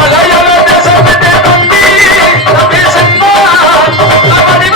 அலையல தேசத்திலே தம்பி தம்பி சின்ன அவனி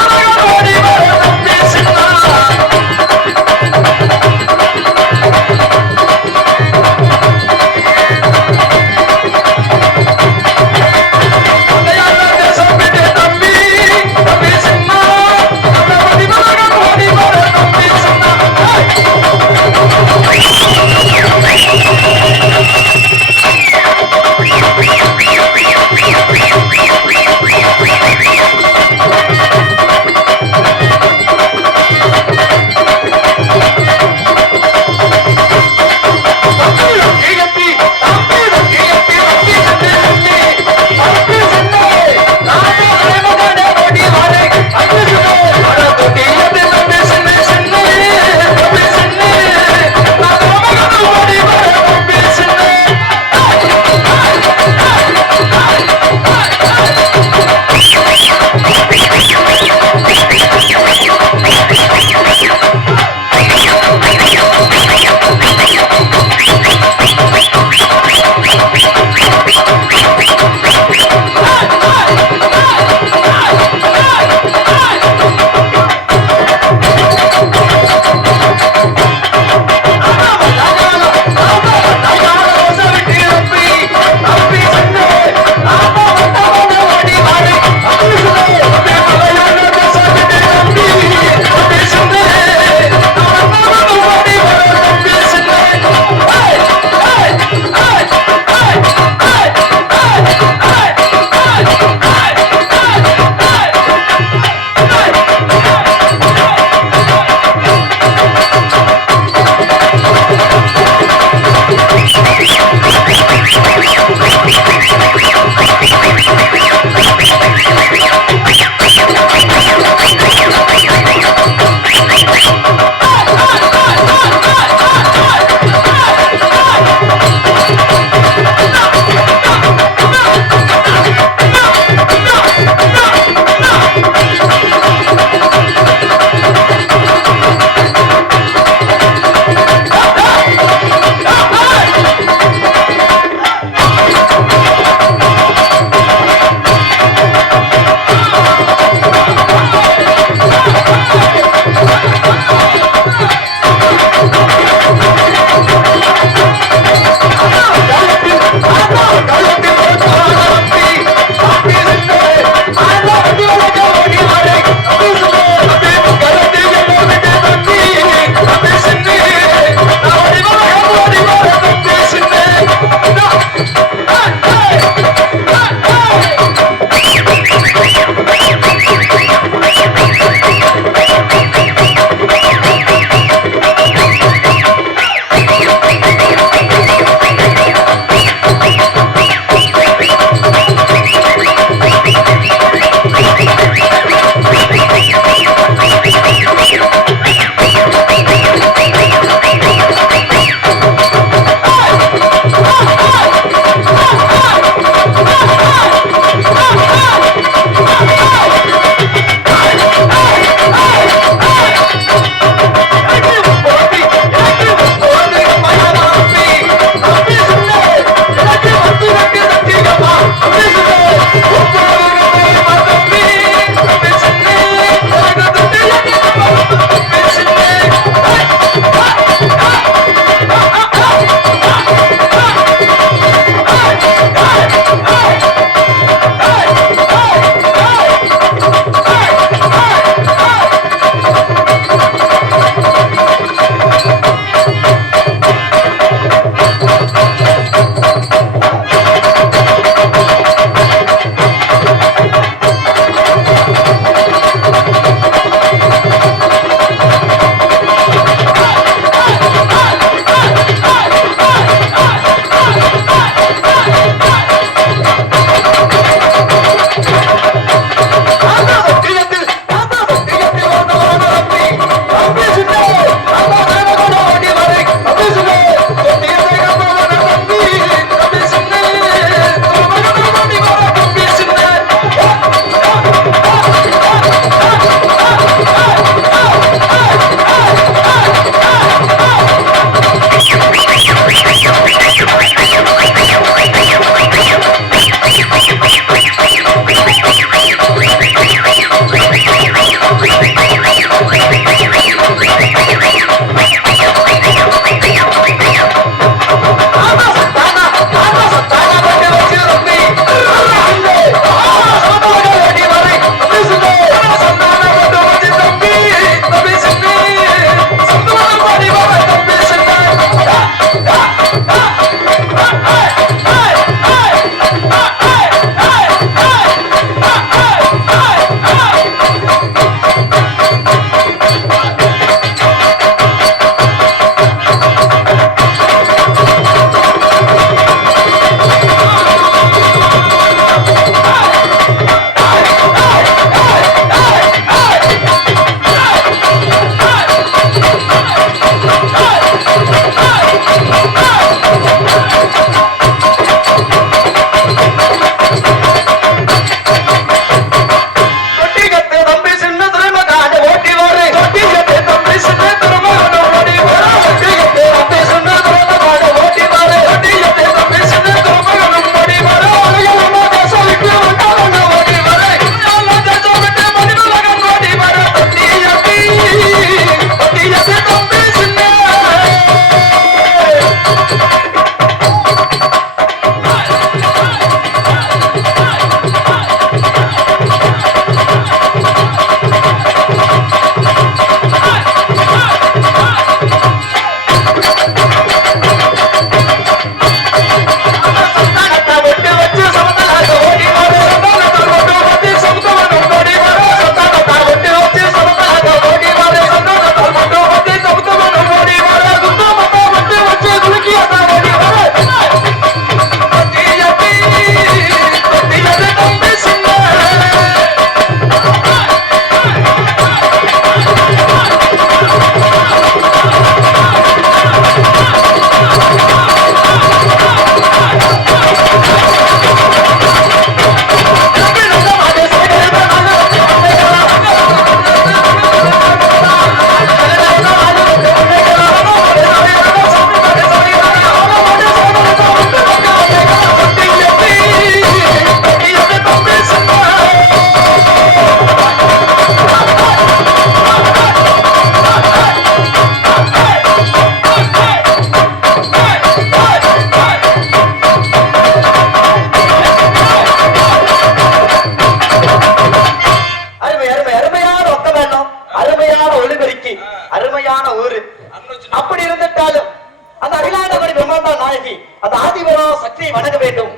அந்த ஆதிபரா சக்தியை வணங்க வேண்டும்.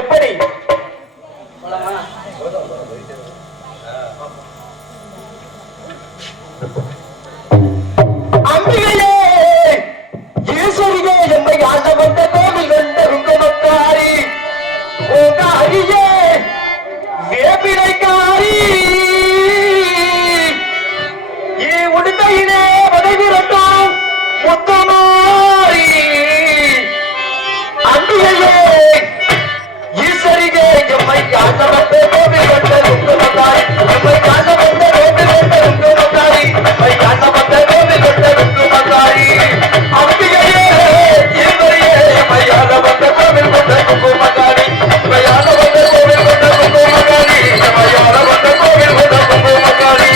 எப்படி? அம்பிகையே ஈஸ்வரியே எம்மை ஆண்ட வந்த கோவில் கண்ட குங்குமக்காரி ஓங்காரியே வேப்பிலைக்காரி உடுக்கையிலே வதைவிரட்டும் முத்தமாரி அம்பிகையே ஈஸ்வரியே எம்மை ஆண்ட வந்த கோவில் கண்ட குங்குமக்காரி எம்மை ஆண்ட வந்த கோவில் கண்ட குங்குமக்காரி எம்மை ஆண்ட வந்த கோவில் கண்ட குங்குமக்காரி அம்பிகையே ஈஸ்வரியே எம்மை ஆண்ட வந்த கோவில் கண்ட குங்குமக்காரி எம்மை ஆண்ட வந்த கோவில் கண்ட குங்குமக்காரி எம்மை ஆண்ட வந்த கோவில் கண்ட குங்குமக்காரி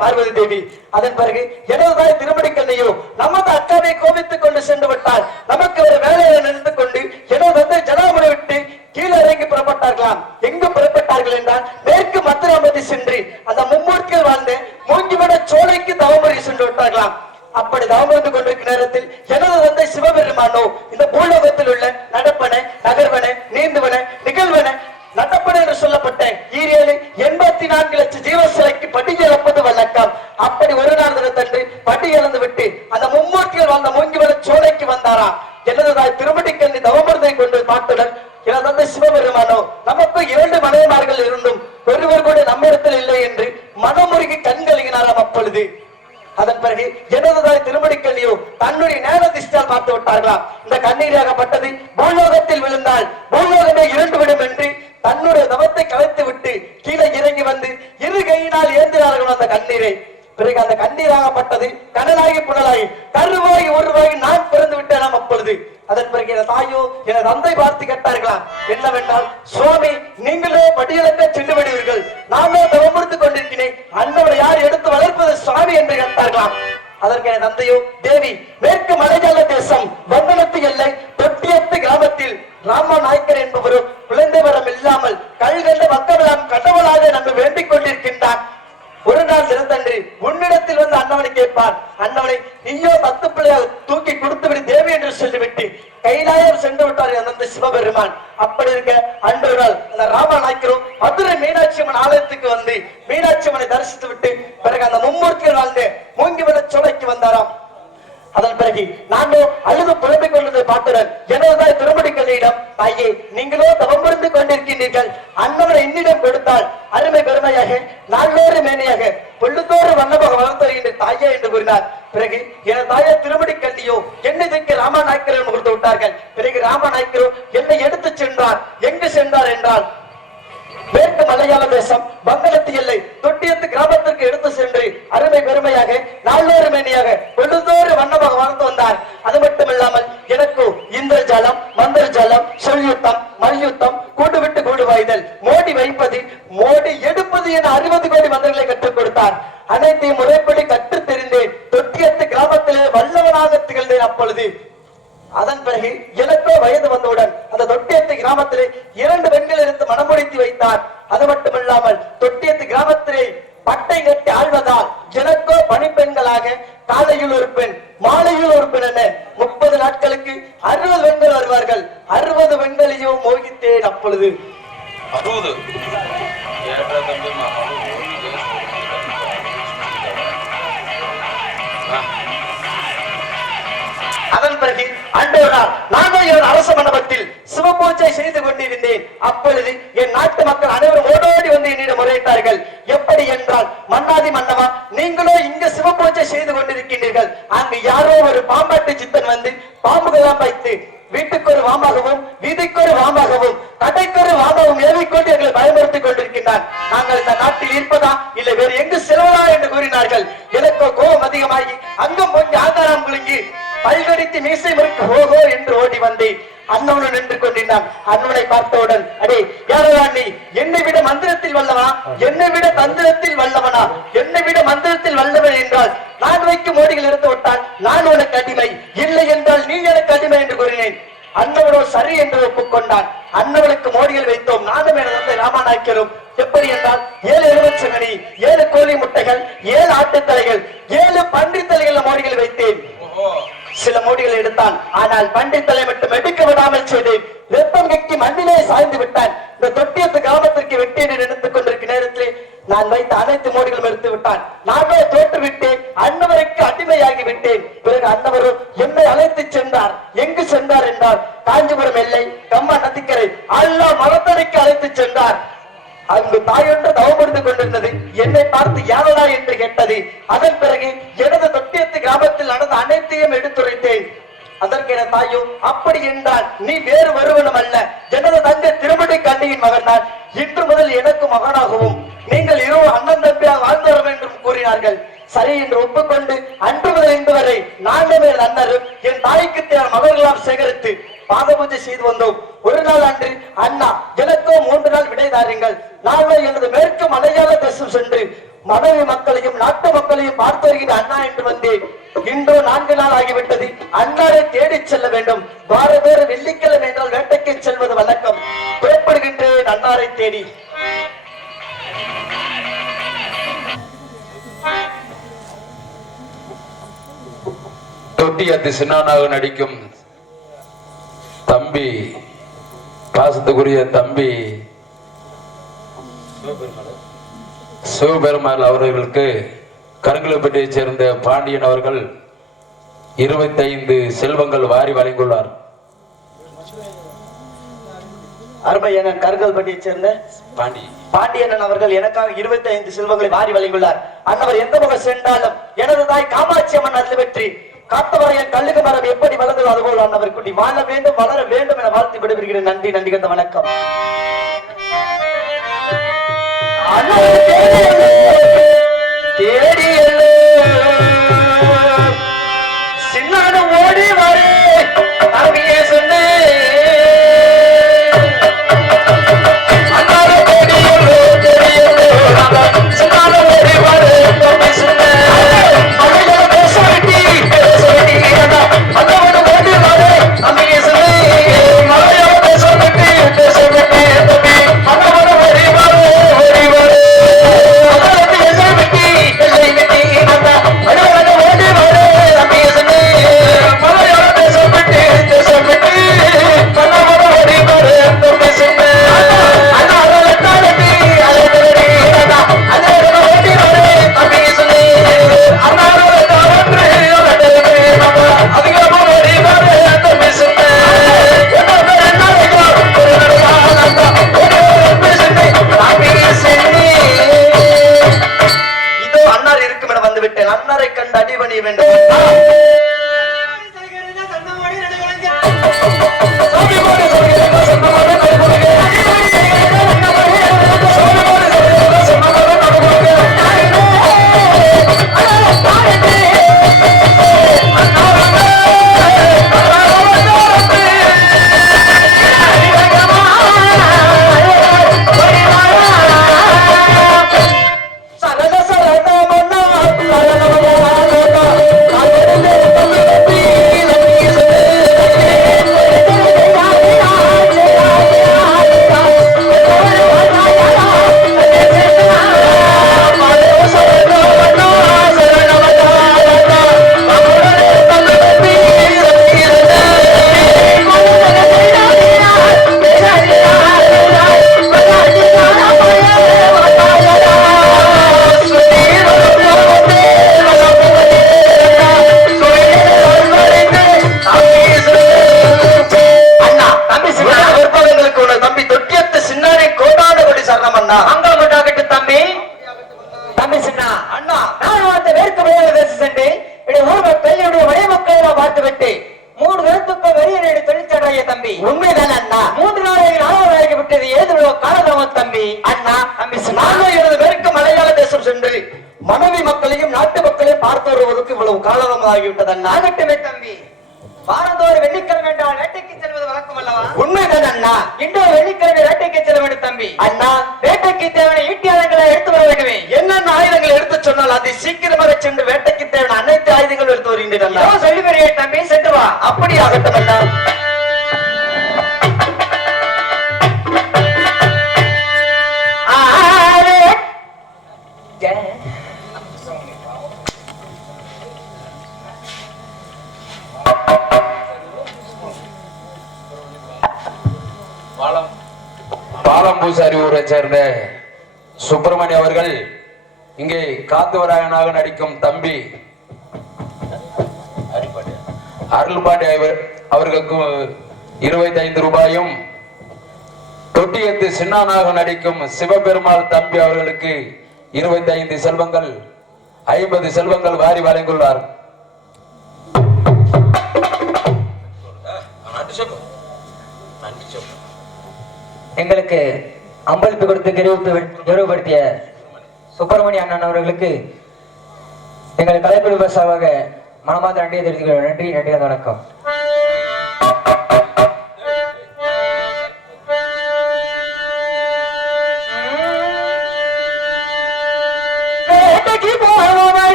பார்வதி தேவி அதன் பிறகு எனதுதாய் திருமடி கண்ணையோ நமது அக்காவை கோபித்துக் கொண்டு சென்று விட்டால் நமக்கு ஒரு வேலையை நினைத்துக் கொண்டு எனது தந்தை ஜனாமுறை விட்டு கீழே இறங்கி புறப்பட்டார்களாம். எங்கு புறப்பட்டார்கள் என்றால் மேற்கு மதுராமதி சென்று அந்த மும்மூர்த்திகள் வாழ்ந்து மூங்கிவிட சோலைக்கு தவமுறை சென்று விட்டார்களாம். அப்படி தவமிருந்து கொண்டிருக்கும் நேரத்தில் எனது தந்தை சிவபெருமானோ இந்த பூலோகத்தில் உள்ள நடப்பன, நகர்வன, நீந்துவன, நிகழ்வன, நடப்பன என்று சொல்லப்பட்ட 84 லட்சம் ஜீவசிலைக்கு படி இழப்பது வழக்கம். அப்படி ஒரு நாள் தினத்தன்று படி இழந்து விட்டு அந்த மும்மூர்த்திகள் வாழ்ந்த மூங்கிவன சோலைக்கு வந்தாராம். எனது தாய் திருமடிக்கண்ணி தவமிருந்தை கொண்டு பார்த்துடன் எனது தந்தை சிவபெருமானோ நமக்கு 2 மனைவிமார்கள் இருந்தும் ஒருவர் கூட நம்மிடத்தில் இல்லை என்று மனமுருகி கண் கலங்கினாராம். அப்பொழுது அதன் பிறகு எனது தாய் திருமடிக்கண்ணியோ தன்னுடைய நேர திஷ்டால் பார்த்து விட்டார்களாம். இந்த கண்ணீராகப்பட்டது பூலோகத்தில் விழுந்தால் பூலோகமே இருண்டுவிடும் என்று தன்னுடைய தவத்தை கலைத்து விட்டு கீழே இறங்கி வந்து இரு கையினால் ஏந்தினார்கள் அந்த கண்ணீரை. பிறகு அந்த கண்ணீராகப்பட்டது கடலாகி புனலாகி கருவாகி உருவாகி நான் பிறந்து விட்டேனாம். அப்பொழுது அதன் பிறகு என தாயோ என தந்தை பார்த்து கேட்டார்களாம், என்னவென்றால் சுவாமி நீங்களே படியிலக்க சென்று விடுவீர்கள், நானே தவமிருத்துக் கொண்டிருக்கிறேன், அண்ணோட யார் எடுத்து வளர்ப்பது சுவாமி என்று கேட்டார்களாம். அதற்கு என் தந்தையோ, தேவி மேற்கு மலையாள தேசம் வந்தனத்து எல்லை தொட்டியத்து கிராமத்தில் ராமநாயக்கர் என்பவரும் குழந்தை வரம் இல்லாமல் கல்கண்ட மக்களாம் கடவுளாக நம்ம வேண்டிக் கொண்டிருக்கின்றார். ஒரு நாள் தினத்தன்று உன்னிடத்தில் வந்து அண்ணவனை கேட்பார். அண்ணவனை நீயோ 10 பிள்ளையாக தூக்கி கொடுத்து விடு தேவி என்று சொல்லிவிட்டு கைலாயம் சென்று விட்டார் அந்த சிவபெருமான். அப்படி இருக்க அன்று நாள் அந்த ராமநாயக்கரும் மதுரை மீனாட்சி அம்மன் ஆலயத்துக்கு வந்து மீனாட்சி அம்மனை தரிசித்து விட்டு பிறகு அந்த மும்மூர்த்திகள் வாழ்ந்து மூங்கிவன சோலைக்கு வந்தாராம். அதன் பிறகு நானோ அழுது புலம்பிக் கொண்டதை பார்த்துடன் எனதுதாய் திருமடிக்கல்லியிடம், தாயே நீங்களோ தவமிருந்து கொண்டிருக்கின்றீர்கள், அண்ணவனை என்னிடம் கொடுத்தால் அருமை பெருமையாக நாளோறு மேனையாக பொள்ளுத்தோறு வண்ணமாக வளர்த்து வருகின்ற தாயே என்று கூறினார். பிறகு எனது தாயை திருமடிக்கல்லியோ என்னை தைக்க ராமநாயக்கர் கொடுத்து விட்டார்கள். பிறகு ராமநாயக்கரோ என்னை எடுத்து சென்றார். எங்கு சென்றார் என்றால் மேற்கு மலையாள தேசம் வங்கலத்து எல்லை தொட்டியத்து கிராமத்திற்கு எடுத்து சென்று அருமை பெருமையாக நாளோறு மேனியாக பொழுதோறு வண்ணமாக வாழ்ந்து வந்தார். அது மட்டுமில்லாமல் எனக்கு இந்திர ஜாலம், மந்திர ஜாலம், சொல்யுத்தம், மல்யுத்தம், கூடு விட்டு கூடு வாய்தல், மோடி வைப்பது, மோடி எடுப்பது என 60 கோடி மந்திரங்களை கற்றுக் கொடுத்தார். அனைத்தையும் முறைப்படி கற்றுத் தெரிந்தேன். தொட்டியத்து கிராமத்திலே வல்லவனாக திகழ்ந்தேன். அப்பொழுது அதன் பிறகு எனக்கோ வயது வந்தவுடன் அந்த தொட்டியத்து கிராமத்திலே 2 பெண்கள் எடுத்து மனமுடித்து வைத்தார். அது மட்டுமில்லாமல் தொட்டியத்து கிராமத்திலே பட்டை கட்டி ஆழ்வதால் எனக்கோ பணிப்பெண்களாக காலையில் ஒரு பெண், மாலையில் ஒரு பெண் என 30 நாட்களுக்கு 60 பெண்கள் வருவார்கள். 60 பெண்களையும் மோகித்தேன். அப்பொழுது 60 அதன் பிறகு அன்றொரு நாள் நானும் என் அரச மண்டபத்தில் சிவபூஜை செய்து கொண்டிருந்தேன். அப்பொழுது என் நாட்டு மக்கள் அனைவரும் ஓடோடி வந்து என்னிடம் முறையிட்டார்கள். எப்படி என்றால், மன்னாதி மன்னவா நீங்களோ இங்கு சிவபூஜை செய்து கொண்டிருக்கின்றீர்கள், அங்கு யாரோ ஒரு பாம்பாட்டு சித்தன் வந்து பாம்புகளாம் வைத்து வீட்டுக்கு ஒரு வாமாகவும் வீதிக்கு ஒரு வாமாகவும் கடைக்கு ஒரு வாமாகவும் ஏவிக்கொண்டு எங்களை பயமுறுத்திக் கொண்டிருக்கின்றார். நாங்கள் இந்த நாட்டில் இருப்பதா இல்லை வேறு எங்கு செல்வதா என்று கூறினார்கள். எனக்கு கோபம் அதிகமாகி அங்கும் கொஞ்சம் ஆதாரம் குலுங்கி பல்கடித்து மீசை முறுக்கு ஓகோ என்று ஓடி வந்தேன். அண்ணவனும் நின்று கொண்டிருந்தான். அண்ணவனை பார்த்தவுடன், அடே யாரா நீ, என்னை விட மந்திரத்தில் வல்லவனா, என்னை விட தந்திரத்தில் வல்லவனா, என்னை விட மந்திரத்தில் வல்லவன் என்றால் நான் வைக்கும் மோடிகள் எடுத்து விட்டால் நான் உனக்கு அடிமை, இல்லை என்றால் நீ எனக்கு அடிமை என்று கூறினேன். அண்ணவனோ சரி என்று ஒப்புக்கொண்டான். அண்ணவனுக்கு மோடிகள் வைத்தோம். நானும் எனது தந்தை ராமநாயக்கரும். எப்படி என்றால் 7 எலுமிச்சங்கனி, 7 கோழி முட்டைகள், 7 ஆட்டுத்தலைகள், 7 பன்றி தலைகள் மோடிகள் வைத்தேன். சில மோடிகள் எடுத்தான். ஆனால் பன்றி தலை மட்டும் எடுக்க விடாமல் செய்தேன். வெப்பம் கக்கி மண்ணிலே சாய்ந்து விட்டான். இந்த தொட்டியத்து கிராமத்திற்கு வெட்டி எடுத்துக் கொண்டிருக்கும் நேரத்திலே நான் வைத்த அனைத்து மோடிகளும் எடுத்து விட்டான். நானே தோற்று விட்டேன். அண்ணவருக்கு அடிமையாகி விட்டேன். பிறகு அண்ணவரும் என்னை அழைத்து சென்றார். எங்கு சென்றார் என்றால் காஞ்சிபுரம் எல்லை கம்மா நதிக்கரை அல்லா மரத்தடைக்கு அழைத்து சென்றார். அங்கு தாயொன்று தவமிருந்து கொண்டிருந்தது. என்னை பார்த்து யாரடா என்று கேட்டது. அதன் பிறகு எனது தொட்டியத்து கிராமத்தில் நடந்த அனைத்தையும் எடுத்துரைத்தேன். அதற்கு என தாயோ, அப்படி என்றால் நீ வேறு ஒருவனும் அல்ல, எனது தந்தை திருமணி கண்ணியின் மகன் தான். இன்று முதல் எனக்கு மகனாகவும் நீங்கள் இருவர் அண்ணன் தம்பியாக வாழ்ந்தவரும் என்றும் கூறினார்கள். சரி என்று ஒப்புக்கொண்டு அன்று முதல் இன்று வரை நானுமே அண்ணரும் என் தாய்க்கு தேவையான மகர்களாம் சேகரித்து பாத பூஜை செய்து வந்தோம். ஒரு நாள் அன்று அண்ணா எனக்கோ 3 நாள் விடை தாருங்கள், நானும் எனது மேற்கு மலையாள தேசம் சென்று மனைவி மக்களையும் நாட்டு மக்களையும் பார்த்து வருகிற அண்ணா என்று வந்தேன். இன்றோ 4 நாள் ஆகிவிட்டது. அண்ணாரை தேடி செல்ல வேண்டும். வாரதோறு வெள்ளிக்கிழமை என்றால் வேட்டைக்கு செல்வது வழக்கம். புறப்படுகின்றேன் அண்ணாரை தேடி. தொட்டியத்து சின்னானாக நடிக்கும் தம்பி, பாசத்துக்குரிய தம்பி சிவபெருமாள் அவர்களுக்கு கருங்கலப்பட்டியை சேர்ந்த பாண்டியன் அவர்கள் 25 செல்வங்கள் வாரி வழங்கியுள்ளார். அருமையண்ணன் கருங்கல்பட்டியை சேர்ந்த பாண்டியண்ணன் அவர்கள் எனக்காக 25 செல்வங்களை வாரி வழங்கியுள்ளார். அன்னவர் எந்த முக சென்றாலும் எனது தாய் காமாட்சி அம்மன் அருள் வெற்றி காத்தவரையன் கல்லுக்கு மரம் எப்படி வளர்ந்தது அதுபோல் அன்னவர் குட்டி வாழ வேண்டும் வளர வேண்டும் என வாழ்த்து விடுவிக்கிறேன். நன்றி நன்றி கந்த வணக்கம். தேடி சின்னான ஓடி வரே அருமையே சொன்னே மனைவி மக்களையும் நாட்டு மக்களையும் பார்த்து வருவதற்கு இவ்வளவு காலமாகிவிட்டது. ஆகட்டுமே தம்பி, வாரந்தோறும் வெள்ளிக்கிழமை என்றால் வேட்டைக்கு செல்வது வழக்கம் அல்லவா? உண்மைதான் அண்ணா. இன்றும் வெள்ளிக்கிழமை வேட்டைக்கு செல்ல வேண்டும் தம்பி. அண்ணா, வேட்டைக்கு தேவையான ஈட்டி ஆயுதங்களை எடுத்து வர வேண்டுமே. என்னென்ன ஆயுதங்கள் எடுத்து சொன்னால் அதை சீக்கிரமாக சென்று வேட்டைக்கு தேவையான அனைத்து ஆயுதங்களும் எடுத்து வருகின்றன. சொல்லி வருகிறேன் தம்பி, சென்று வா. அப்படி ஆகட்டும் அண்ணா. பாலம்பூசாரி ஊரை சேர்ந்த சுப்பிரமணிய அவர்கள் இங்கே காத்துவராயனாக நடிக்கும் தம்பி அருள்பாண்டி அவர்களுக்கு 25 ரூபாயும், தொட்டியத்து சின்னானாக நடிக்கும் சிவபெருமாள் தம்பி அவர்களுக்கு 25 செல்வங்கள் 50 செல்வங்கள் வாரி வழங்கியுள்ளார். எங்களுக்கு அம்பளிப்பு கொடுத்து கௌரவப்படுத்திய சுப்பிரமணிய அண்ணன் அவர்களுக்கு எங்கள் கலைக்குழு சார்பாக மனமார்ந்த நன்றியை தெரிவித்துக்கிறோம். நன்றி நன்றி வணக்கம்.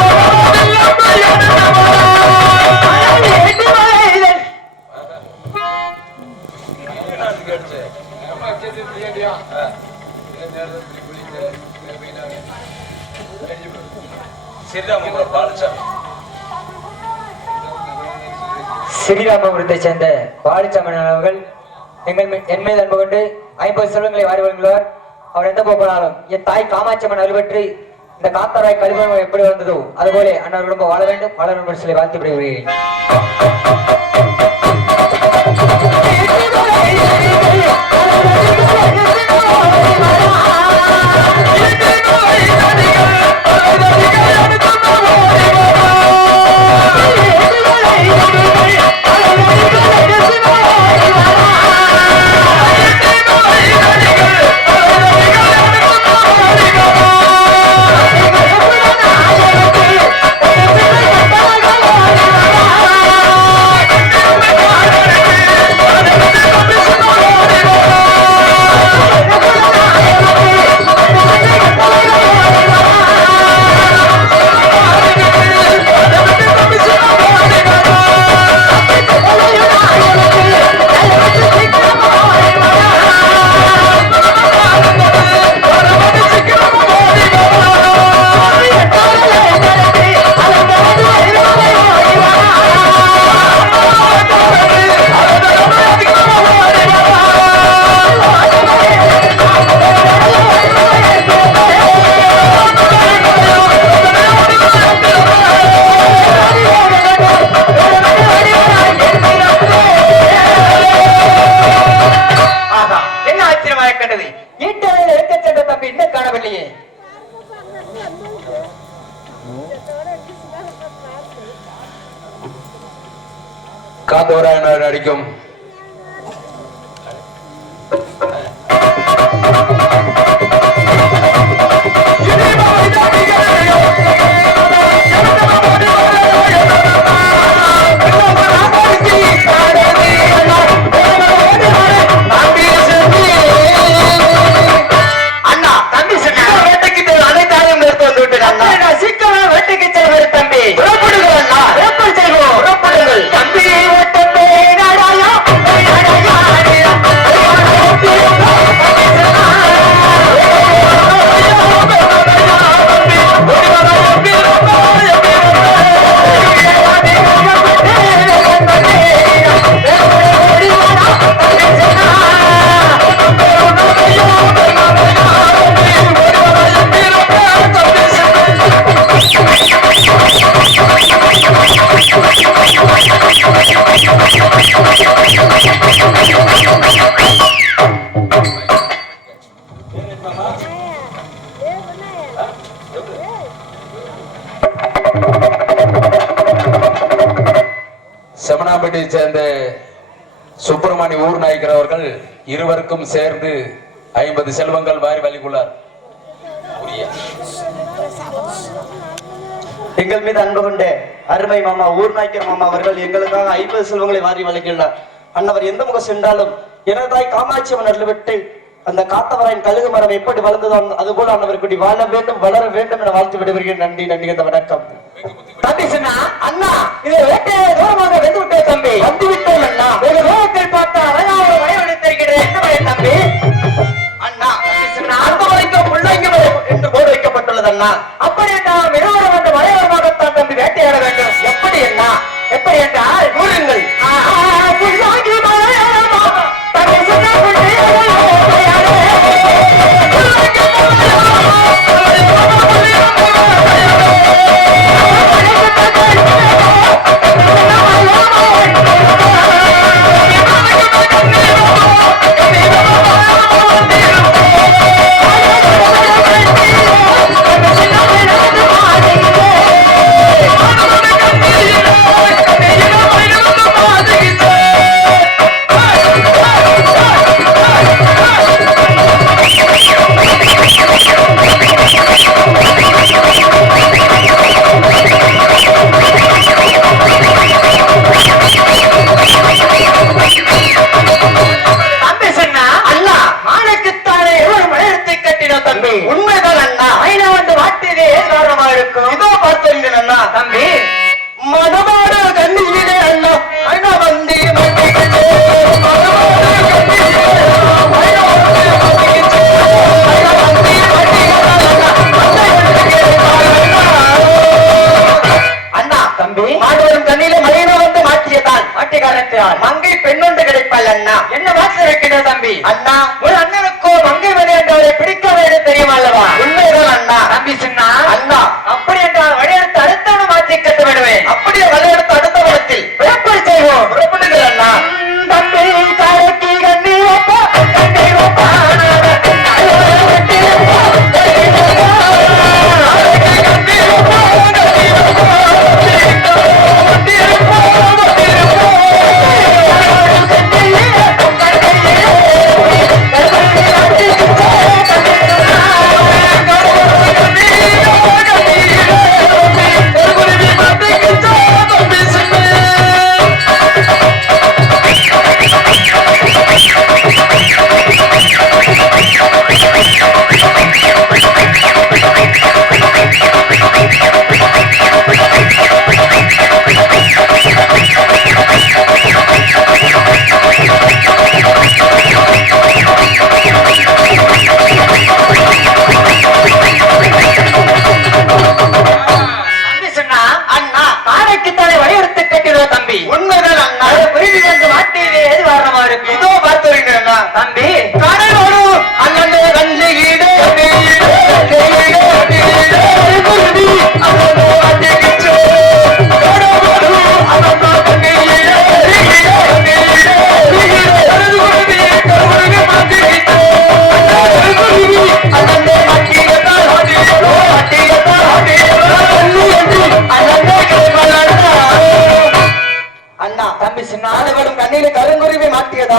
Oh, ஸ்ரீராமபுரத்தை சேர்ந்த வாலிச்சமன் அவர்கள் என் மீது அன்பு கொண்டு 50 செல்வங்களை வாரி வழங்குவார். அவர் எந்த போனாலும் என் தாய் காமாட்சியம்மன் அறுபற்றி இந்த காத்தாராய் கல்வம் எப்படி வந்ததோ அதுபோல அண்ணன் குடும்பம் வாழ வேண்டும் வாழ வேண்டும் சொல்லி வாழ்த்து விடுகிறேன். காத்தவராயனர் அடிக்கும் செமனாம்பட்டியை சேர்ந்த சுப்பிரமணி ஊர் நாயக்கர் அவர்கள் இருவருக்கும் சேர்ந்து 50 செல்வங்கள் வாரி வழங்கியுள்ளார். எங்கள் மீது அன்பு கொண்ட அருமை மாமா ஊர் நாயக்கர் மாமா அவர்கள் எங்களுக்காக 50 செல்வங்களை வாரி வழங்கியுள்ளார். அன்னவர் எந்த முகம் சென்றாலும் எனதாய் காமாட்சி அம்மன் விட்டு அந்த காத்தவராயின் கழுகு மரம் எப்படி வளர்ந்ததோ அதுபோல அன்னவர் குடி வாழ வேண்டும் வளர வேண்டும் என வாழ்த்து விடுவீர்கள். நன்றி நன்றி. அந்த வணக்கம் தம்பி சொன்னா அண்ணா இது வேட்டையை தூரமாக வந்து விட்டே தம்பி வந்து விட்டோம் அண்ணா ஒரு தூரத்தில் பார்த்தா அழகாக வயவனை தெரிகிறது. என்ன பையன் தம்பி? அண்ணா அந்த வரைக்கும் முள்ளங்கி என்று போர் வைக்கப்பட்டுள்ளது அண்ணா. அப்படி என்றால் மிகவும் அந்த வயவரமாகத்தான் தம்பி வேட்டையாட வேண்டும். எப்படி அண்ணா? எப்படி என்றால் கூறுங்கள். முள்ளங்கி மலையாளமாக தம்பி சொன்னா காரணத்தினால் மங்கை பெண்ணொன்று கிடைப்பாள் அண்ணா. என்ன வார்த்தை இருக்கின்ற தம்பி அண்ணா, ஒரு அண்ணனுக்கோ மங்கை வழி என்றவரை பிடிக்காத தெரியும் அல்லவா? உண்மைதான் அண்ணா. தம்பி சொன்னா அண்ணா, அப்படி என்றால் வழியெடுத்து அடுத்தவனை மாற்றி கட்ட விடுவேன். அப்படியே வழியெடுத்து அடுத்த இடத்தில் எப்படி செய்வோம்? புறப்படுங்கள் அண்ணா. தம்பி காரைக்கு கண்ணீர் வைப்பா, கண்ணீர் வைப்பா. தம்பி கடலோடு அண்ணே கண்ணீரே அண்ணா. தம்பி சின்னாலும் கண்ணில கருங்குருவி மாட்டியதா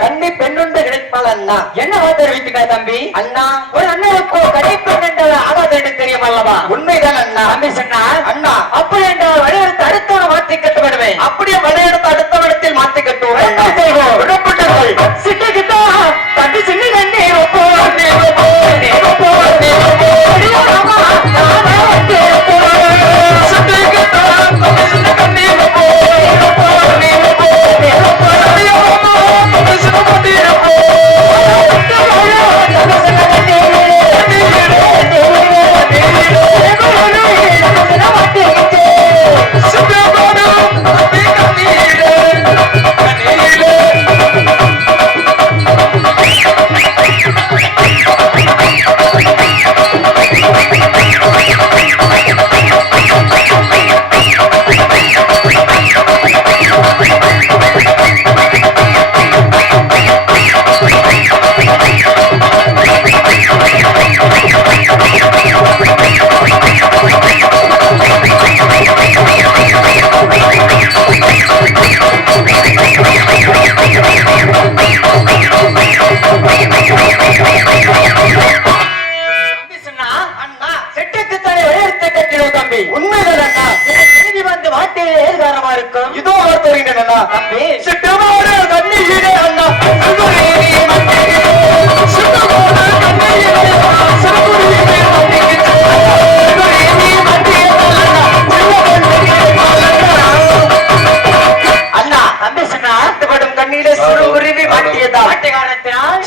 கண்ணி பெண்ணுண்டு கிடைப்பாள் அண்ணா. என்ன வார்த்தை வைத்துக்காய் தம்பி அண்ணா, ஒரு அண்ணனுக்கோ கடை பெண் என்றால் ஆகாது என்று தெரியும் அல்லவா? உண்மைதான் அண்ணா. தம்பி சொன்னா அண்ணா, அப்படி என்றால் வழியெடுத்து அடுத்தவனை மாற்றி கட்ட விடுவேன். அப்படியே வழியெடுத்து அடுத்த இடத்தில் மாற்றி கட்டுவோம். என்ன செய்வோம்? விடப்பட்டவர்கள் சிட்டிக்கிட்டா தம்பி சின்ன கண்ணி ஒப்போ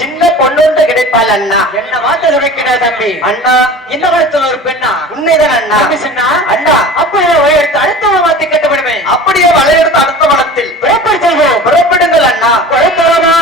சின்ன பொண்ணு கிடைப்பாள் அண்ணா. என்ன வார்த்தை சொல்லிக்கிற தம்பி அண்ணா, இந்த காலத்துல ஒரு பெண்ணா? உண்மைதான் அண்ணா. சொன்னா அண்ணா, அப்படியே வளையெடுத்து அடுத்த மாத்தி கட்டப்படுமே. அப்படியே வளையெடுத்து அடுத்த வளத்தில் புறப்படி செய்வோம். புறப்படுங்கள் அண்ணா. குழப்பமா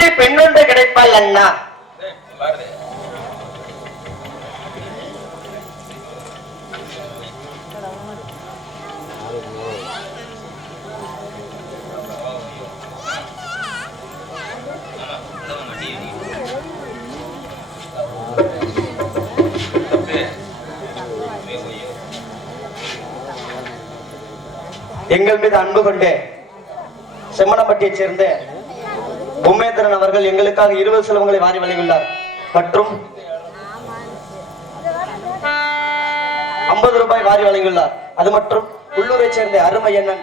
குமரி பெண்ணொன்று கிடைப்பாள் அண்ணா. பாருங்க. எங்கள் மீது அன்பு கொண்டு செம்மணப்பட்டியைச் சேர்ந்த பொம்மேந்திரன் அவர்கள் எங்களுக்காக 20 செல்வங்களை வாரி வழங்கியுள்ளார். மற்றும் 50 ரூபாய் வாரி வழங்கியுள்ளார். அது மற்றும் உள்ளூரை சேர்ந்த அருமை அண்ணன்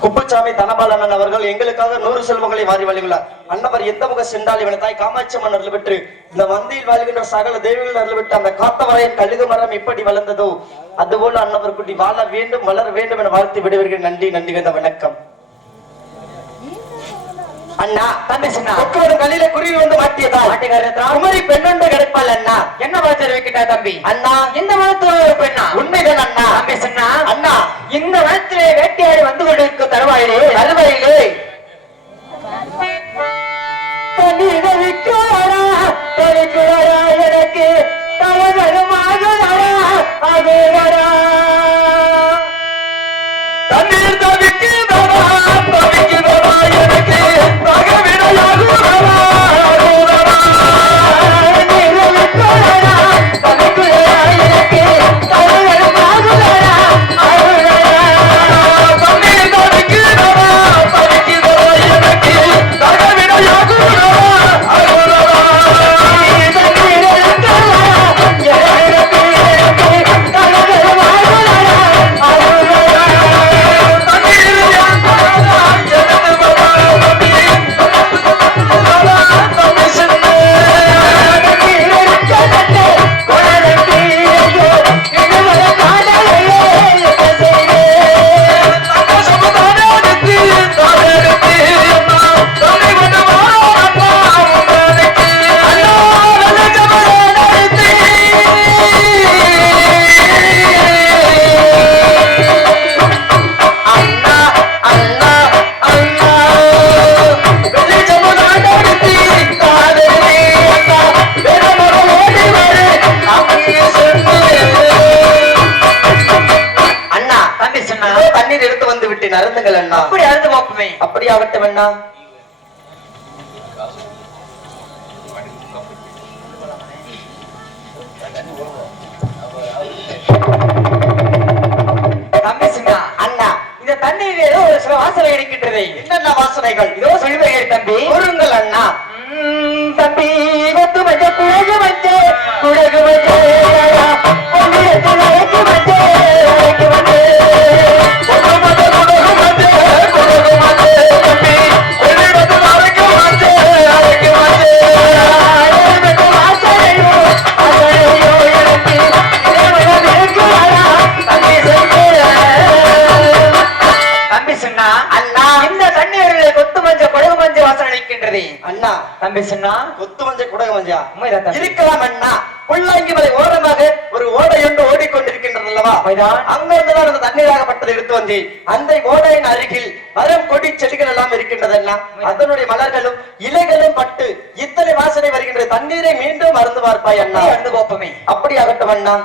குப்புசாமி தனபாலன் அவர்கள் எங்களுக்காக 100 செல்வங்களை வாரி வழங்கியுள்ளார். அன்னவர் எந்த முக சென்றால் இவனை தாய் காமாட்சி அம்மன் அருள் பெற்று இந்த வந்தியில் வாழ்கின்ற சகல தெய்வங்கள் அருள் பெற்று அந்த காத்தவரையின் கழுகு மரம் எப்படி வளர்ந்ததோ அதுபோல அன்னவர் குட்டி வாழ வேண்டும் வளர வேண்டும் என வாழ்த்து விடுவீர்கள். நன்றி நன்றி கந்த வணக்கம். அண்ணா தம்பி சொன்னா கல்லில குருவி வந்து மாட்டியதா குமரி பெண்ணொன்று கிடைப்பாள் அண்ணா. என்ன வார்த்தை வைக்கிட்டா தம்பி? அண்ணா இந்த வனத்துல ஒரு பெண்ணா? உண்மைதான் அண்ணா. தம்பி சொன்னா அண்ணா இந்த வனத்திலே வேட்டையாடி வந்து கொண்டிருக்க தருவாயிலே எனக்கு தண்ணீர் தவிக்குதடா தவிக்குதடா எனக்கு தகவிடையாகுதடா அருந்துங்கள் அண்ணா. அப்படி அருந்து பார்ப்போமே. அப்படி ஆகட்டும் அண்ணா. தம்பி சின்ன அண்ணா இந்த தண்ணீர் ஏதோ ஒரு சில வாசனை இருக்கின்றது. என்னென்ன வாசனைகள்? இதோ சொல்லுவேன் தம்பி. கூறுங்கள் அண்ணா. தம்பி கொத்து மஞ்ச குழகு மஞ்ச குழகு மஞ்ச அண்ணா தம்பி சொன்னா கொத்து மஞ்ச குடகு மஞ்சா இருக்கலாம் அண்ணா. புல்லாங்கி மலை ஓரமாக ஒரு ஓடை ஒன்று ஓடிக்கொண்டிருக்கின்றது அல்லவா? அங்கிருந்துதான் அந்த தண்ணீராகப்பட்டதை எடுத்து வந்து அந்த ஓடையின் அருகில் மரம் கொடி செடிகள் எல்லாம் இருக்கின்றது அண்ணா. அதனுடைய மலர்களும் இலைகளும் பட்டு இத்தனை வாசனை வருகின்றது. தண்ணீரை மீண்டும் மருந்து பார்ப்பாய் அண்ணா. அருந்து போப்பமே. அப்படி ஆகட்டும் அண்ணா.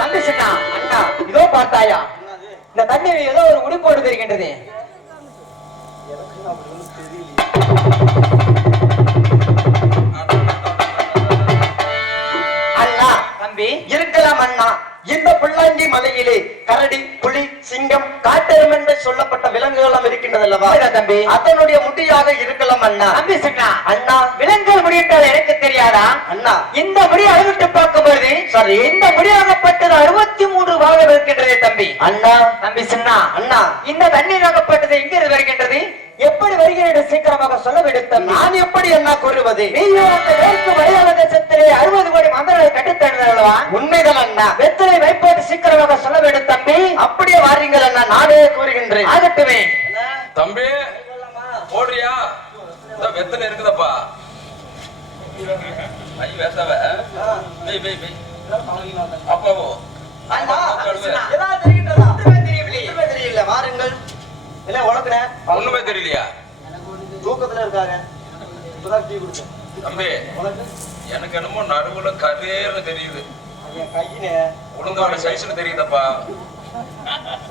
தம்பி சொன்னா அண்ணா இதோ பார்த்தாயா இந்த தண்ணீர் ஏதோ ஒரு உடுப்போடு தெரிகின்றது. அண்ணா தம்பி இருக்கலாம் அண்ணா. இந்த புல்லாங்கி மலையிலே கரடி புலி சிங்கம் காட்டெருமை என்று சொல்லப்பட்ட விலங்குகள் எல்லாம் இருக்கின்றது அல்லவா தம்பி? அதனுடைய முடியாக இருக்கலாம் அண்ணா. தம்பி சொன்னா அண்ணா விலங்குகள் முடியிட்டால் எனக்கு தெரியாதா அண்ணா? இந்த முடி அளவிட்டு பார்க்கும்போது சரி இந்த முடியாகப்பட்டது 63 பாகம் இருக்கின்றதே தம்பி. அண்ணா தம்பி சொன்னா அண்ணா இந்த தண்ணீராகப்பட்டது எங்கிருந்து வருகின்றது? எப்படி வருகிறது சீக்கிரமாக சொல்ல வேண்டும். நான் எப்படி என்ன கூறுவது? நீயோ அந்த மேற்கு மலையாள தேசத்திலே 60 கோடி மந்திரங்களை கட்டித்தந்தவா? உண்மைதான் அண்ணா. வெத்தலை வைப்போடு சீக்கிரமாக சொல்ல வேண்டும் தம்பி. அப்படியே வாரீங்கள் அண்ணா. நானே கூறுகின்றேன். ஆகட்டுமே தம்பி. ஓடுறியா? வெத்தலை இருக்குதப்பா. ஐ வேத்தவ. வெய் வெய் வெய். அப்பாவோ. அண்ணா ஏதாவது தெரிகின்றதா? தெரியவில்லை. தெரியவில்லை. வாருங்கள். இல்ல உனக்குனே ஒண்ணுமே தெரியலையா? தூக்கத்துல இருக்காங்க. இப்பதான் டீ குடிச்சேன். தம்பி, உனக்கு எனக்கு என்னமோ நடுவுல கரேர்னு தெரியுது. என் கையினே உளுந்தோட சைஸ்ல தெரியுதப்பா.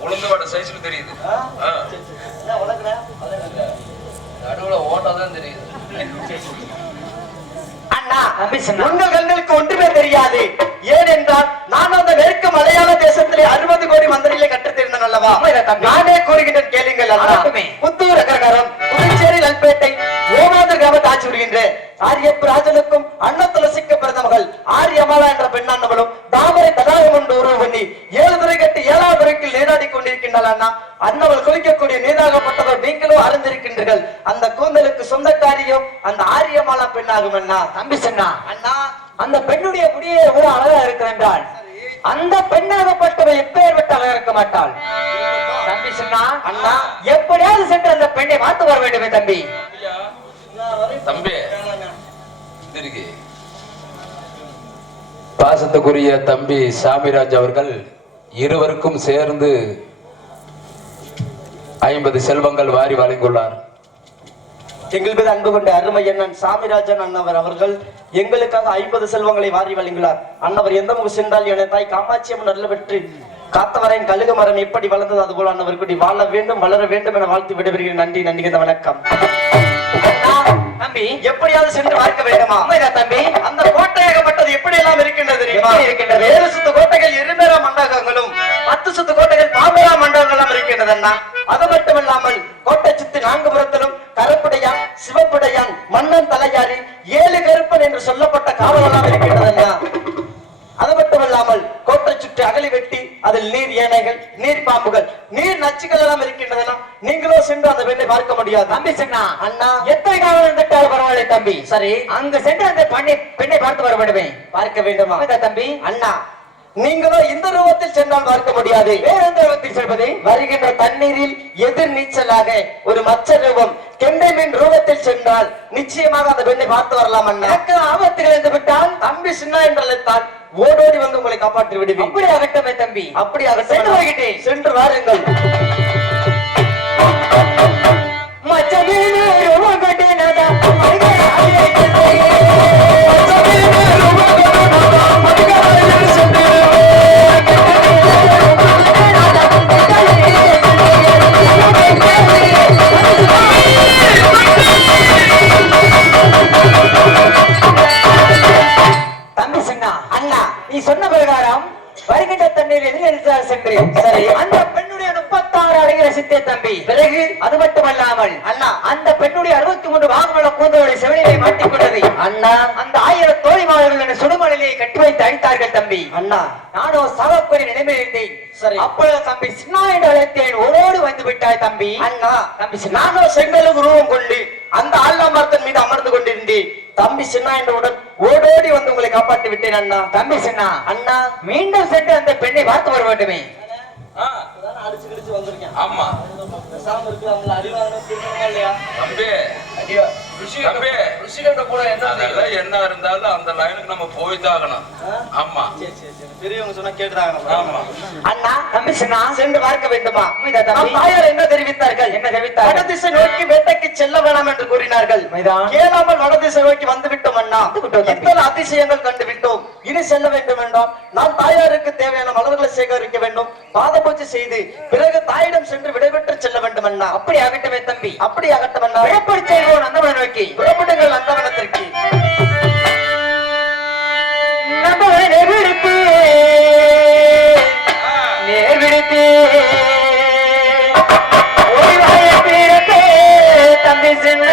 உளுந்தோட சைஸ்ல தெரியுது. உனக்குனே நடுவுல ஓட்டதான் தெரியுது. அண்ணா தம்பி சொன்னா உங்கள் கண்களுக்கு ஒன்றுமே தெரியாது. ஏனென்றால் நான் அந்த மேற்கு மலையாள தேசத்திலே 60 கோடி மந்திரிகளை கற்றுத்தேர்ந்தேன் அல்லவா? நானே கூறுகின்றேன் கேளுங்கள் அண்ணா. ஆகட்டுமே. புத்தூர் அகரகாரம், புதுச்சேரி நல்பேட்டை, ஓமாந்தர் கிராமத்தை ஆட்சி வருகின்றேன். ஆரியப் ராஜனுக்கும் அண்ணா துளசிக்கு பிறந்த மகள் ஆரியமாலா என்ற பெண்ணானவளும் தாமரை தடாகம் கொண்டு உருவ பண்ணி 7 துறை கட்டி 7வது துறைக்கு நீராடி கொண்டிருக்கின்றாள் அண்ணா. அண்ணவள் குளிக்கக்கூடிய நீராகப்பட்டவர் நீங்களும் அறிந்திருக்கின்றீர்கள். அந்த கூந்தலுக்கு சொந்தக்காரியும் அந்த ஆரியமாலா பெண்ணாகும் அண்ணா. தம்பி சொன்னா அண்ணா அந்த பெண்ணுடைய முடியே எவ்வளவு அழகா இருக்கிறால் அந்த பெண்ணாகப்பட்டவள் எப்பேற்பட்ட அழகா இருக்க மாட்டாள். தம்பி சொன்னா அண்ணா எப்படியாவது சென்று அந்த பெண்ணை பார்த்து வர வேண்டுமே தம்பி. தம்பி இருக்கு. பாசத்துக்குரிய தம்பி சாமிராஜ் அவர்கள் இருவருக்கும் சேர்ந்து 50 செல்வங்கள் வாரி வழங்கியுள்ளார். எங்கள் மீது அன்பு கொண்ட அருமை அண்ணன் சாமிராஜன் அண்ணவர் அவர்கள் எங்களுக்காக 50 செல்வங்களை வாரி வழங்குகிறார். அண்ணவர் எந்த முக சென்றால் என தாய் காமாட்சி அம்மன் அருள் பெற்று காத்தவரையின் கழுகு மரம் எப்படி வளர்ந்தது அதுபோல அண்ணவர் கூடி வாழ வேண்டும் வளர வேண்டும் என வாழ்த்து விடைபெறுகிறேன். நன்றி நன்றி வணக்கம். தம்பி எப்படியாவது சென்று பார்க்க வேண்டுமா? தம்பி அந்த கோட்டையாகப்பட்டது எப்படி எல்லாம் இருக்கின்றது தெரியுமா? இருக்கின்றது. 7 சுத்து கோட்டைகள் இருமேரா மண்டபங்களும் 10 சுத்து கோட்டைகள் பாம்பேரா மண்டபங்களும் இருக்கின்றது அண்ணா. அது மட்டுமில்லாமல் கோட்டை சுத்தி 4 புறத்திலும் கருப்புடையான் சிவப்புடையான் மன்னன் தலையாரி 7 கருப்பன் என்று சொல்லப்பட்ட காவலெல்லாம் இருக்கின்றது அண்ணா. அது மட்டுமில்லாமல் கோட்டை சுற்றி அகலி வெட்டி அதில் நீர் யானைகள் நீர் பாம்புகள் நீர் நச்சுகள் எல்லாம் இருக்கின்றதெல்லாம் நீங்களோ சென்று அந்த பெண்ணை பார்க்க முடியாது. தம்பி சொன்னா அண்ணா எத்தனை காலம் இருந்துட்டாலும் பரவாயில்லை தம்பி. சரி அங்க சென்று அந்த பெண்ணை பார்த்து வர வேண்டுமே. பார்க்க வேண்டுமா? தம்பி அண்ணா நீங்களோ இந்த ரூபத்தில் சென்றால் பார்க்க முடியாது. வேற எந்த ரூபத்தில் செல்வது? வருகின்ற தண்ணீரில் எதிர் நீச்சலாக ஒரு மச்ச ரூபம் கெண்டை மீன் ரூபத்தில் சென்றால் நிச்சயமாக அந்த பெண்ணை பார்த்து வரலாம் அண்ணா. எனக்கு ஆபத்தில் இருந்து விட்டால் தம்பி சின்ன என்றழைத்தால் ஓடோடி வந்து உங்களை காப்பாற்றி விடுவேன். அப்படி ஆகட்டமே தம்பி. அப்படி சென்று வருகிறேன். சென்று வாருங்கள். தம்பி சொன்னா அண்ணா நீ சொன்ன பிரகாரம் வருகின்ற தண்ணீர் எதிர்த்து சென்றேன். சரி அந்த பெண்ணுடைய 36 அழகிய ரசித்தே தம்பி. பிறகு அது மட்டுமல்லாமல் அண்ணா அந்த பெண்ணுடைய 63 வாகமல கூந்தலுடைய செவிலியை மாட்டிக்கொண்டது அண்ணா. அந்த 1000 தோழிமார்கள் என சுடுமலையை கட்டி வைத்து அழித்தார்கள் தம்பி. அண்ணா நானோ சாவக்கூடிய நிலைமையில் இருந்தேன். சரி அப்பொழுது தம்பி சின்ன என்று அழைத்தேன். ஓடு வந்து விட்டாய் தம்பி. அண்ணா தம்பி சின்ன நானோ செங்கலுக்கு ரூபம் கொண்டு அந்த ஆழ்வாமரத்தின் மீது அமர்ந்து கொண்டிருந்தேன். தம்பி சின்ன என்றவுடன் ஓடோடி வந்து உங்களை காப்பாற்றி விட்டேன் அண்ணா. தம்பி சின்ன அண்ணா மீண்டும் சென்று அந்த பெண்ணை பார்த்து வர வேண்டுமே. அடிச்சு கிடிச்சு வந்திருக்கேன். ஆமா தம்பி, தம்பி, அதெல்லாம் என்ன இருந்தாலும் அந்த லைனுக்கு நம்ம போய்தாகணும். ஆமா பெரியவங்க சொன்னா கேட்டுறாங்க. ஆமா அண்ணா தம்பி சின்ன சென்று பார்க்க வேண்டுமா? தம்பி நம் தாயார் என்ன தெரிவித்தார்கள்? என்ன தெரிவித்தார்கள்? வடதிசை நோக்கி வேட்டைக்கு செல்ல வேண்டாம் என்று கூறினார்கள். மைதான். கேளாமல் வடதிசை நோக்கி வந்து விட்டோம் அண்ணா. வந்து விட்டோம் தம்பி. இத்தனை அதிசயங்கள் கண்டு விட்டோம். இனி செல்ல வேண்டும் என்றால் நான் தாயாருக்கு தேவையான மலர்களை சேகரிக்க வேண்டும், பாத பூஜை செய்து பிறகு தாயிடம் சென்று விடைபெற்று செல்ல வேண்டும் அண்ணா. அப்படி ஆகட்டமே தம்பி. அப்படி ஆகட்டும் அண்ணா. விடப்படி செய்வோம் நந்தவனை நோக்கி. புறப்படுங்கள் நந்தவனத்திற்கு. நந்தவனை விடுத்து நேர் விடுத்து ஓய்வாய தீரத்தே தம்பி சின்ன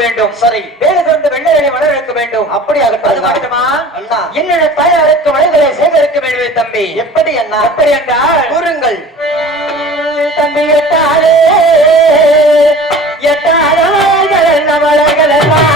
வேண்டும். சரி. வேலை கொண்டு வெள்ளையனை வளர்க்க வேண்டும். அப்படி அது ஆகட்டும் மட்டுமா அண்ணா. என்னோட தாயாருக்கு மலைகளை சேகரிக்க வேண்டும் தம்பி. எப்படி அண்ணா? எப்படி என்றால் கூறுங்கள். தம்பி எட்டாலே எட்டாலே மலைகள் எல்லாம்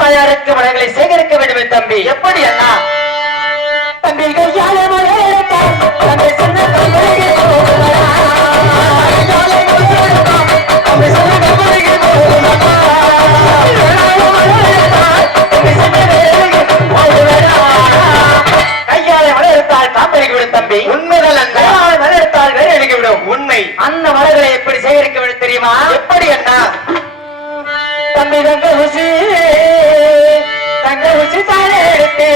தாயாருக்கு மலர்களை சேகரிக்க வேண்டும் தம்பி. எப்படி அண்ணா? தம்பி கையாலே மலர்த்தார் தம்பி சின்ன கையிலே கையாலே மலர்த்தால் காப்பறிவிடும் தம்பி. உண்மைகள் அண்ணா. மலர்த்தால் வேலைவிடும். உண்மை. அந்த மலர்களை எப்படி சேகரிக்க வேண்டும் தெரியுமா? எப்படி அண்ணா? தம்பி தங்க ஊசி தானே எடுத்து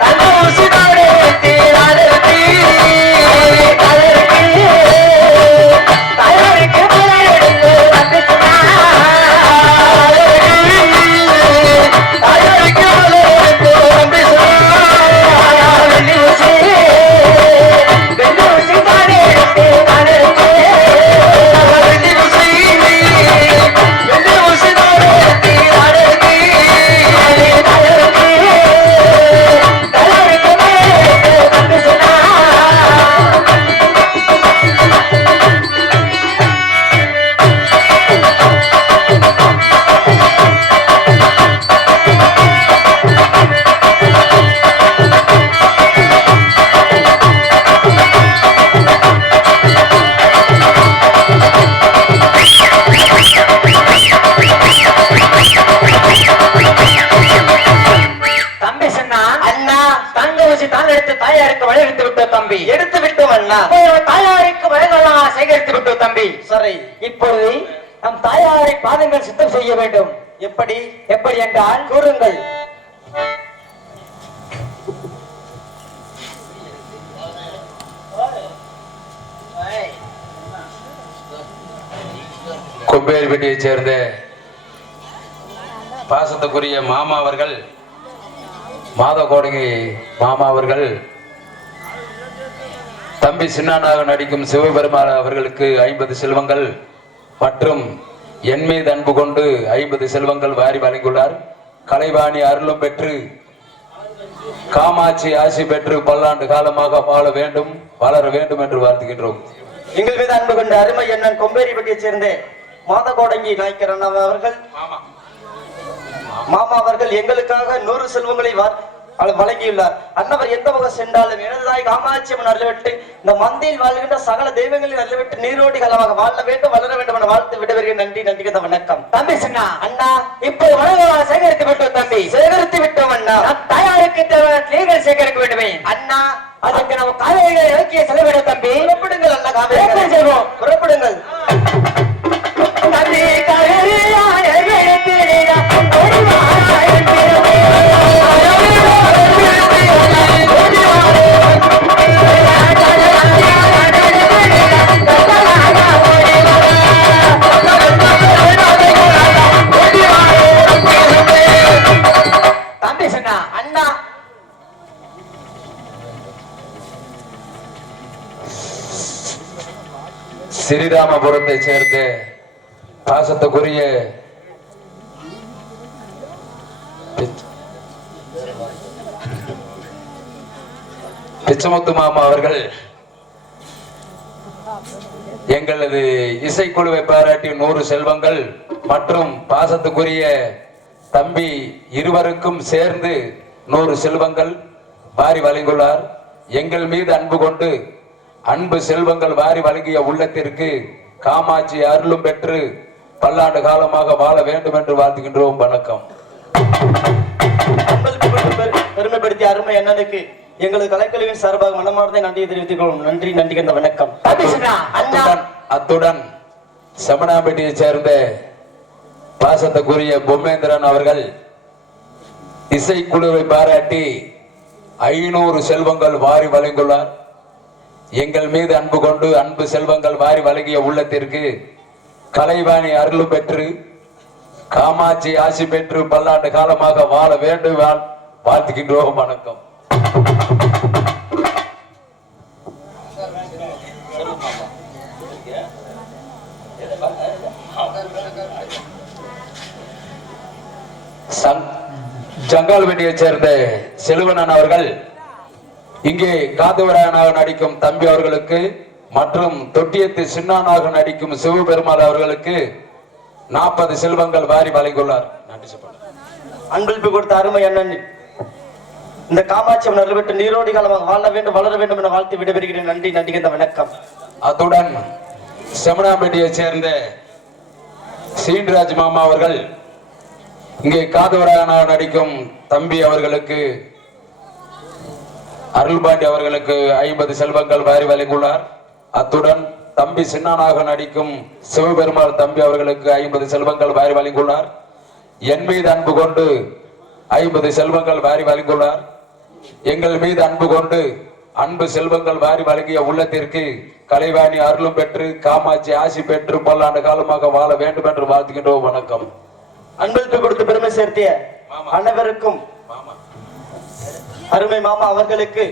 தங்க ஊசி தானே எடுத்து தாயாருக்கு மலர் எடுத்து தாயாருக்கு மலர் எடுத்து வெள்ளி ஊசி தானே எடுத்து எடுத்து விட்டோம் அண்ணா. தாயாருக்கு மலர்களெல்லாம் சேகரித்து விட்டோம் தம்பி. சரி. இப்பொழுது நம் தாயாரை பாதங்கள் சுத்தம் செய்ய வேண்டும். எப்படி? எப்படி என்றால் கூறுங்கள். கொம்பேரிப்பட்டியைச் சேர்ந்த பாசத்துக்குரிய மாமா அவர்கள், மாதகோடகி மாமா அவர்கள் தம்பி சின்னானாக நடிக்கும் சிவபெருமான் அவர்களுக்கு 50 செல்வங்கள் மற்றும் என் மீது அன்பு கொண்டு 50 செல்வங்கள் வாரி வழங்கியுள்ளார். கலைவாணி அருளும் பெற்று காமாட்சி ஆசி பெற்று பல்லாண்டு காலமாக வாழ வேண்டும், வளர வேண்டும் என்று வாழ்த்துகின்றோம். எங்கள் மீது அன்பு கொண்ட அருமை அண்ணன் கொம்பேரிப்பட்டியைச் சேர்ந்த மாதகோடங்கி நாயக்கர் அண்ணா அவர்கள் மாமா அவர்கள் எங்களுக்காக 100 செல்வங்களை வழங்கியுள்ளார். அன்னவர் எந்த முகம் சென்றாலும் எனதுதாய் காமாட்சி அம்மன் அருள்விட்டு இந்த மந்தியில் வாழ்கின்ற சகல தெய்வங்களின் அருள்விட்டு நீரோடி காலமாக வாழ வேண்டும், வளர வேண்டும் என வாழ்த்து விடுவீர்கள். நன்றி நன்றி கத வணக்கம். தம்பி சொன்னா அண்ணா இப்போ வளர்களை சேகரித்து விட்டோம் தம்பி. சேகரித்து விட்டோம் அண்ணா. தாயாருக்கு தேவையான சேகரிக்க வேண்டுமே அண்ணா. அதுக்கு நம்ம காவேரிகளை இறக்கிய செலவிட தம்பி. புறப்படுங்கள் அண்ணா. காவேரி செய்வோம். புறப்படுங்கள் தம்பி. தம்பி சொன்னா அண்ணா ஸ்ரீராமபுரத்தை சேர்ந்த பாசத்துக்குரிய பிச்சமுத்து மாமா அவர்கள் எங்களது இசைக்குழுவை பாராட்டி 100 செல்வங்கள் மற்றும் பாசத்துக்குரிய தம்பி இருவருக்கும் சேர்ந்து 100 செல்வங்கள் வாரி வழங்கியுள்ளார். எங்கள் மீது அன்பு கொண்டு அன்பு செல்வங்கள் வாரி வழங்கிய உள்ளத்திற்கு காமாட்சி அருளும் பெற்று பல்லாண்டு காலமாக வாழ வேண்டும் என்று வாழ்த்துகின்றோம். வணக்கம். பெருமைப்படுத்திய அருமை அண்ணனுக்கு எங்களது கலைக்கழிவின் சார்பாக மனமார்ந்த நன்றியை தெரிவித்துக் கொள்வோம். நன்றி நன்றி கண்ட வணக்கம். அத்துடன் செமனாம்பட்டியை சேர்ந்த பாசத்துக்குரிய பொம்மேந்திரன் அவர்கள் இசைக்குழுவை பாராட்டி 500 செல்வங்கள் வாரி வழங்கியுள்ளார். எங்கள் மீது அன்பு கொண்டு அன்பு செல்வங்கள் வாரி வழங்கிய உள்ளத்திற்கு கலைவாணி அருள் பெற்று காமாட்சி ஆசி பெற்று பல்லாண்டு காலமாக வாழ வேண்டும் வாழ்த்துகின்றோம். வணக்கம். ஜங்கால்பட்டியை சேர்ந்த செல்வனன் அவர்கள் இங்கே காதவராயனாக நடிக்கும் தம்பி அவர்களுக்கு மற்றும் தொட்டியத்து சின்னானாக நடிக்கும் சிவபெருமாள் அவர்களுக்கு 40 செல்வங்கள் வாரி வழங்கியுள்ளார். நன்றி சொல்றேன். அன்பளிப்பு கொடுத்த அருமை அண்ணன் இந்த காமாட்சி அம்மன் விட்டு நீரோடி காலமாக வாழ வேண்டும் வளர வேண்டும் என வாழ்த்து விடைபெறுகிறேன். நன்றி நன்றி கண்ட வணக்கம். அத்துடன் செமனாம்பேட்டியை சேர்ந்த சீன்ராஜ் மாமா அவர்கள் இங்கே காதவராயனாக நடிக்கும் தம்பி அவர்களுக்கு அருள்பாண்டி அவர்களுக்கு 50 செல்வங்கள் வாரி வழங்கியுள்ளார். அத்துடன் தம்பி சின்னானாக நடிக்கும் சிவபெருமாள் தம்பி அவர்களுக்கு 50 செல்வங்கள் வாரி வழங்கியுள்ளார். என் மீது அன்பு கொண்டு 50 செல்வங்கள் வாரி வழங்கியுள்ளார். எங்கள் மீது அன்பு கொண்டு அன்பு செல்வங்கள் வாரி வழங்கிய உள்ளத்திற்கு கலைவாணி அருளும் பெற்று காமாட்சி ஆசி பெற்று பல்லாண்டு காலமாக வாழ வேண்டும் என்று வாழ்த்துகின்றோம். வணக்கம். அன்பளிப்பு கொடுத்து பெருமை சேர்த்திய அனைவருக்கும் அருமை மாமா அவர்களுக்கு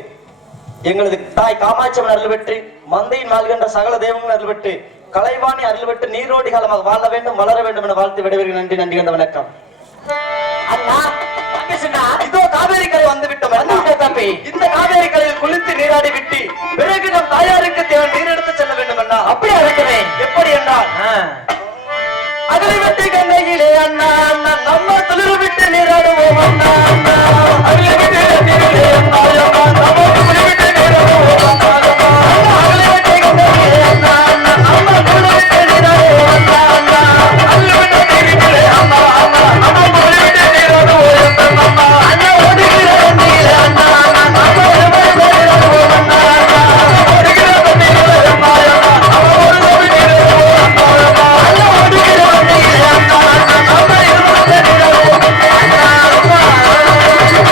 எங்களது தாய் காமாட்சி அம்மன் அருள் பெற்று மந்தையின் வாழ்கின்ற சகல தெய்வங்கள் அருள் பெற்று கலைவாணி அருள் பெற்று நீரோடி காலமாக வாழ வேண்டும் வளர வேண்டும் என வாழ்த்து விடைபெறுகிறேன். நன்றி நன்றி கண்ட வணக்கம். இதோ காவேரி கரை வந்து விட்டோம் தம்பி. இந்த காவேரி கரையில் குளித்து நீராடி விட்டு பிறகு நம் தாயாருக்கு தேவை நீர் எடுத்து செல்ல வேண்டும் அண்ணா. அப்படியே இருக்கிறேன். எப்படி என்றால் அகலை வெட்டி கங்கையிலே அண்ணா அண்ணா நம்ம துளிர் விட்டு நீராடுவோம் அண்ணா அண்ணா. அகலை விட்டு கங்கையிலே அண்ணா அண்ணா நம்ம துளிர் விட்டு நீராடுவோம் அண்ணா அண்ணா. அகலை வெட்டி கங்கையிலே அண்ணா அண்ணா நம்ம துளிர் விட்டு நீராடுவோம் அண்ணா அண்ணா. அகலை விட்டு கங்கையிலே அண்ணா அண்ணா நம்ம துளிர் விட்டு நீராடுவோம் அண்ணா அண்ணா. ஓடுகிற நீரே அண்ணா அண்ணா நம்ம நீராடுவோம் அண்ணா அண்ணா. ஓடுகிற நீரே அண்ணா அண்ணா நம்ம ஒரு நீராடுவோம் அண்ணா அண்ணா. அண்ணா ஓடுகிற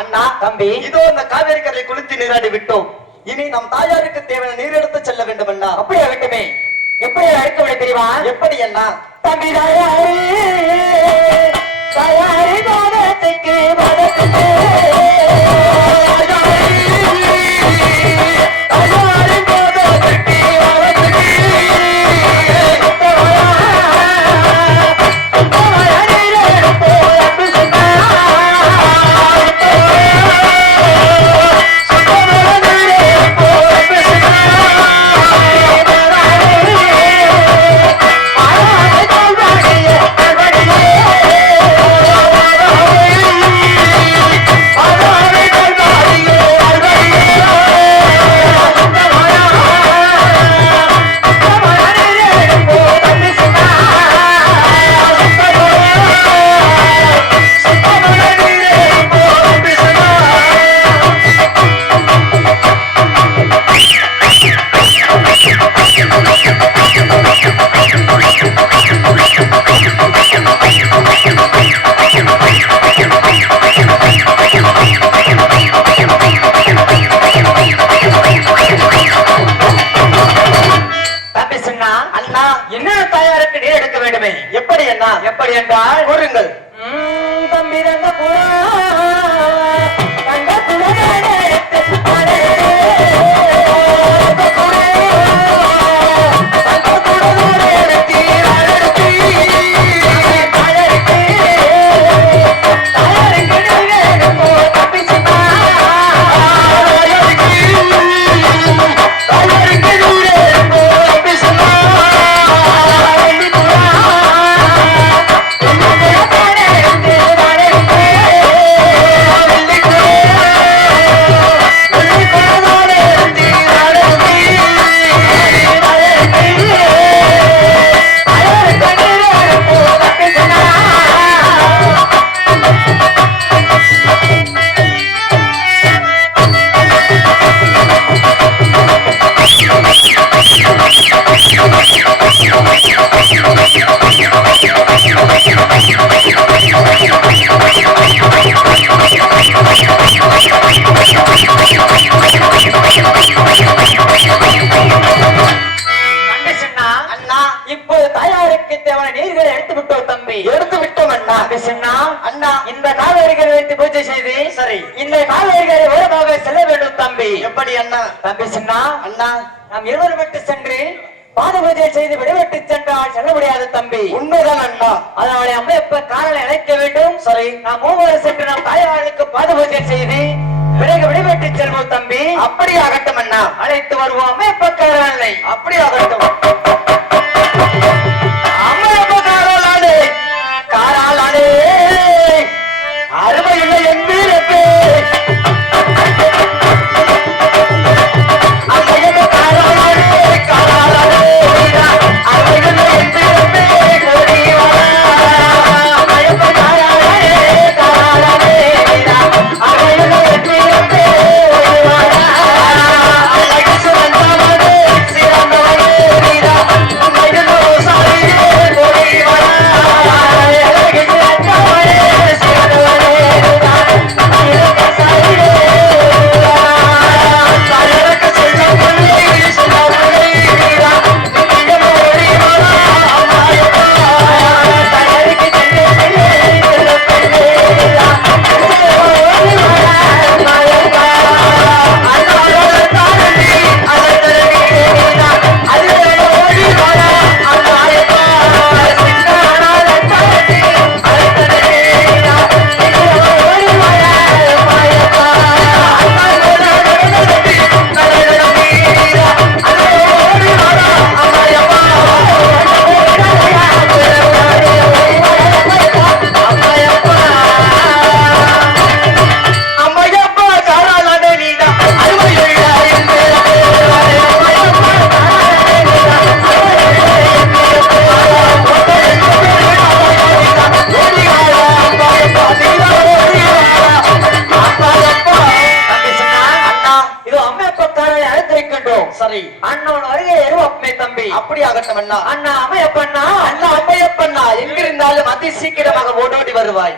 அண்ணா தம்பி இதோ இந்த காவேரி கரையை குளித்து நீராடி விட்டோம். இனி நம் தாயாருக்கு தேவையான நீர் எடுத்து செல்ல வேண்டும் அண்ணா. அப்படியே வேண்டுமே. எப்படி அழைக்க விட தெரியுமா? எப்படி அண்ணா? தம்பி தாயாரி தாயாரி பாதத்துக்கு பாதத்துக்கு வைத்து பூஜை செய்து சரி. இந்த காவேரிகளை ஓரமாக செல்ல வேண்டும் தம்பி. எப்படி அண்ணா? தம்பி சின்னா, அண்ணா நாம் இருவரும் மட்டும் சென்று பாத பூஜை செய்து விடைபெற்று சென்றால் செல்ல முடியாது தம்பி. உண்மைதான் அண்ணா. அதனால அம்மையப்ப காரலை அழைக்க வேண்டும். சரி. நாம் மூவரும் சென்று நம் தாயாருக்கு பாத பூஜை செய்து பிறகு விடைபெற்று செல்வோம் தம்பி. அப்படி ஆகட்டும் அண்ணா. அழைத்து வருவோம் அம்மையப்ப காரலை. அப்படி ஆகட்டும். அம்மையப்ப காரலானே காராளானே அருமையில்லை என்பீரப்பே. அம்மையப்ப காராளானே காராளானே அருமையில்லை என்பீரப்பே கோடி வா. அம்மையப்ப காராளானே காராளானே அருமையில்லை என்பீரப்பே கோடி வா. அழகு சிறந்தவனே சிறந்தவனே வீரா அம்மையில்லோ சாரியே கோடி வா. அழகு சிறந்தவனே சிறந்தவனே வீரா அம்மையில்லோ சாரியே அழகு சிறந்தவனே சிறந்தவனே வீரா அம்மையில்லோ கோடி வா. அம்மையப்பா தனக்கு தன்னை பெண்ணே வீரா கோடி வா. அம்மையப்பா அல்லாஹ் தாரடி அலதரடி வீரா அல்லாஹ் கோடி வா. அம்மையப்பா சின்னானால தாரடி அலதரடி வீரா அல்லாஹ் கோடி வா. அம்மையப்பா அல்லாஹ் கோடி அலதரடி வீரா அல்லாஹ் கோடி வா. அம்மையப்பா அம்மையப்பா காராளானே நீடா அருமையுள்ள என்பேரப்பே. அம்மையப்பா காராளானே நீடா அருமையுள்ள என்பேரப்பே. கோட்டை என்பேரப்பே அம்மையப்பா ஓடி வாழ. அம்மையப்பா நீடா ஓடி வாழ. அம்மையப்பா தம்பி சொன்னா அண்ணா இது அம்மையப்பா காரலை அழைத்திருக்கின்றோம். சரி. அண்ணன் வருகை எருவப்பமே தம்பி. அப்படி ஆகட்டும் அண்ணா. அண்ணா அம்மையப்பண்ணா அண்ணா அம்மையப்பண்ணா எங்கிருந்தாலும் அதி சீக்கிரமாக ஓடோடி வருவாய்.